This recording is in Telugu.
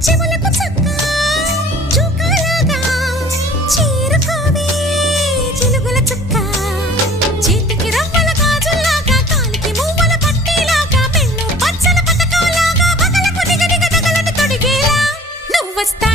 చెవులకు చక్క చూకలాగా చేరుకోవే చిలుగుల చుక్క చేతికి రవ్వల గాజుల్లాగా కాలికి మువ్వల పట్టీలాగా పెళ్ళు పచ్చల పతకంలాగా పగలకు దిగదిగ తగలని తొడిగేలా నువ్వు వస్తా